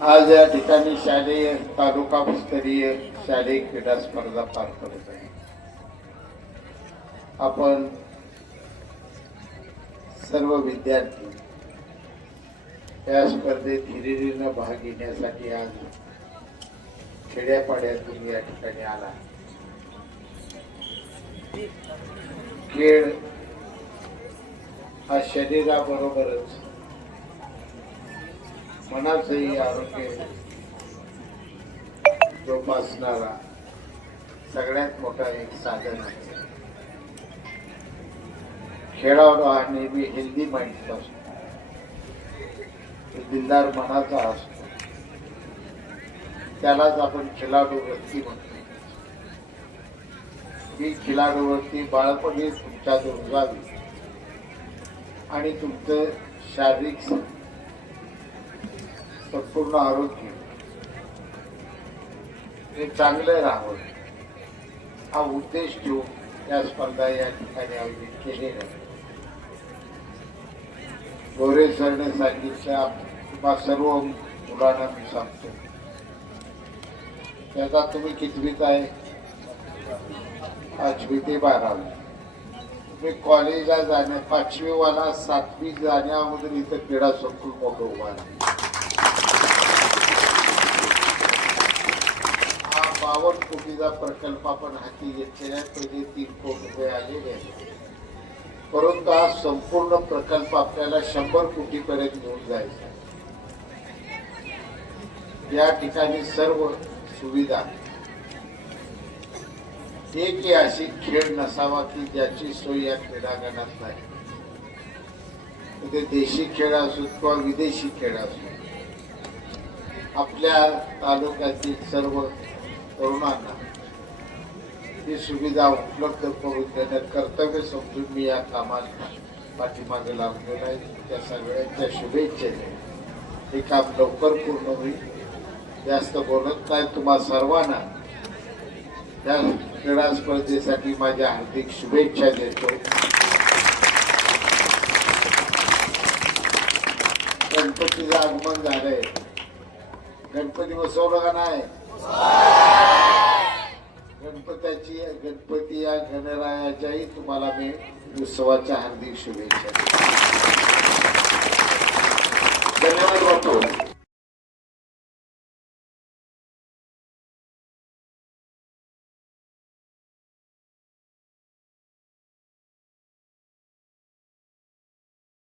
आज या ठिकाणी शालेय तालुका स्तरीय शालेय क्रीडा स्पर्धा पार पडत आहे. आपण सर्व विद्यार्थी या स्पर्धेत हिरिरीनं भाग घेण्यासाठी आज खेड्यापाड्यातून या ठिकाणी आला. खेळ हा शरीराबरोबरच मनाचंही आरोग्य जोपासणारा सगळ्यात मोठा एक साधन आहे. खेळाडू हा नेहमी हेल्दी माइंडचा असतो. दिलदार मनाचा असतो. त्यालाच आपण खेळाडू व्यक्ती म्हणतो. ही खेळाडू वृत्ती बाळपणी तुमच्यात रुजावी आणि तुमचं शारीरिक संपूर्ण आरोग्य. हे चांगलं राहावं हा उद्देश घेऊन या स्पर्धा या ठिकाणी आयोजित केलेल्या गोरे सरने सांगितल्या सर्व मुलांना मी सांगतो. त्याचा तुम्ही कितवीत आहे? पाचवी ते बारावी. तुम्ही कॉलेजला जाण्या पाचवी वाला सातवी जाण्याअगोदर इथं क्रीडा संकुल मोठं उभा आहे हा बावन्न कोटीचा प्रकल्प आपण हाती घेतलेला पहिले तीन कोटी रुपये आलेले आहेत परंतु हा संपूर्ण प्रकल्प आपल्याला शंभर कोटीपर्यंत घेऊन जायचा या ठिकाणी सर्व सुविधा. एक अशी खेळ नसावा की ज्याची सोय या क्रीडांगणात नाही. ते देशी खेळ असो किंवा विदेशी खेळ असो. आपल्या तालुक्यातील सर्व तरुणांना ही सुविधा उपलब्ध करून देण्यात कर्तव्य समजून मी या कामात पाठीमागे लागलेला आहे. त्या सगळ्यांच्या शुभेच्छेने हे काम लवकर पूर्ण होईल. जास्त बोलत नाही तुम्हा सर्वांना. त्या क्रीडा स्पर्धेसाठी माझ्या हार्दिक शुभेच्छा देतो. गणपतीचं आगमन झालंय. गणपती बसवलं का नाही? गणरायाच्याही तुम्हाला मी उत्सवाच्या हार्दिक शुभेच्छा धन्यवाद बापू.